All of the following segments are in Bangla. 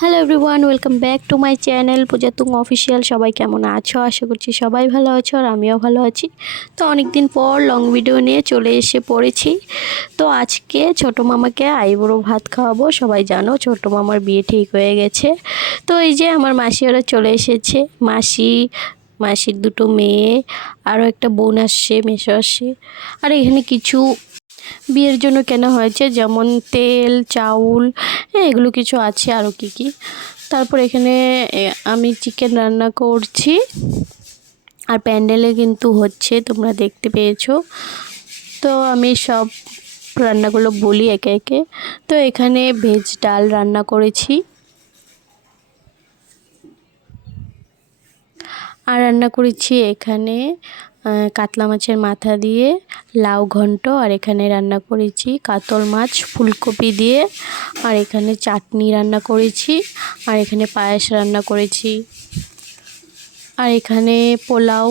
Hello everyone welcome back to my channel Puja Pujatung official সবাই কেমন আছো? আশা করছি সবাই ভালো আছো আর আমিও ভালো আছি। তো অনেক দিন পর লং ভিডিও নিয়ে চলে এসে পড়েছি। তো আজকে ছোট মামাকে আইবুড়ো ভাত খাওয়াবো। সবাই জানো ছোট মামার বিয়ে ঠিক হয়ে গেছে। তো এই যে আমার মাসি ওরা চলে এসেছে। মাসি, মাসির দুটো মেয়ে, আরও একটা বোন আসছে, মেসো আসছে। আর এখানে কিছু বিয়ের জন্য কেনা হয়েছে, যেমন তেল, চাউল হ্যাঁ এগুলো কিছু আছে আরও কী কী। তারপর এখানে আমি চিকেন রান্না করছি। আর প্যান্ডেলে কিন্তু হচ্ছে, তোমরা দেখতে পেয়েছ। তো আমি সব রান্নাগুলো বলি একে একে। তো এখানে ভেজ ডাল রান্না করেছি। আর রান্না করেছি এখানে কাতলা মাছের মাথা দিয়ে, লাউ ঘন্ট, আর এখানে রান্না করেছি কাতল মাছ, ফুলকপি দিয়ে, আর এখানে চাটনি রান্না করেছি, আর এখানে পায়েস রান্না করেছি। আর এখানে পোলাও,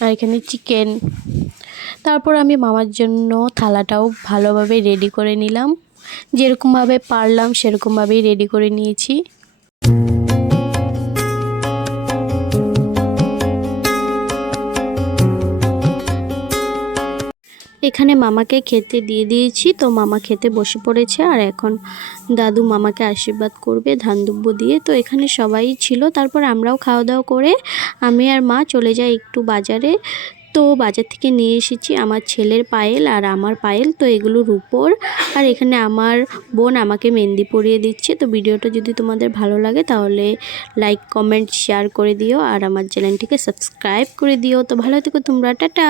আর এখানে চিকেন। তারপর আমি মামার জন্য থালাটাও ভালোভাবে রেডি করে নিলাম। যেরকমভাবে পারলাম, সেরকমভাবেই রেডি করে নিয়েছি। এখানে মামাকে খেতে দিয়ে দিয়েছি, তো মামা খেতে বসে পড়েছে আর এখন দাদু মামাকে আশীর্বাদ করবে ধান দিয়ে। তো এখানে সবাই ছিল, তারপর আমরাও খাওয়া দাওয়া করে আমি আর মা চলে যাই একটু বাজারে। তো বাজার থেকে নিয়ে এসেছি আমার ছেলের পায়েল আর আমার পায়েল, তো এগুলো রূপোর। আর এখানে আমার বোন আমাকে মেহেন্দি পরিয়ে দিচ্ছে, তো ভিডিওটা যদি তোমাদের ভালো লাগে তাহলে লাইক কমেন্ট শেয়ার করে দিও আর আমার চ্যানেলটিকে সাবস্ক্রাইব করে দিও। তো ভালো থেকো তোমরা, টাটা!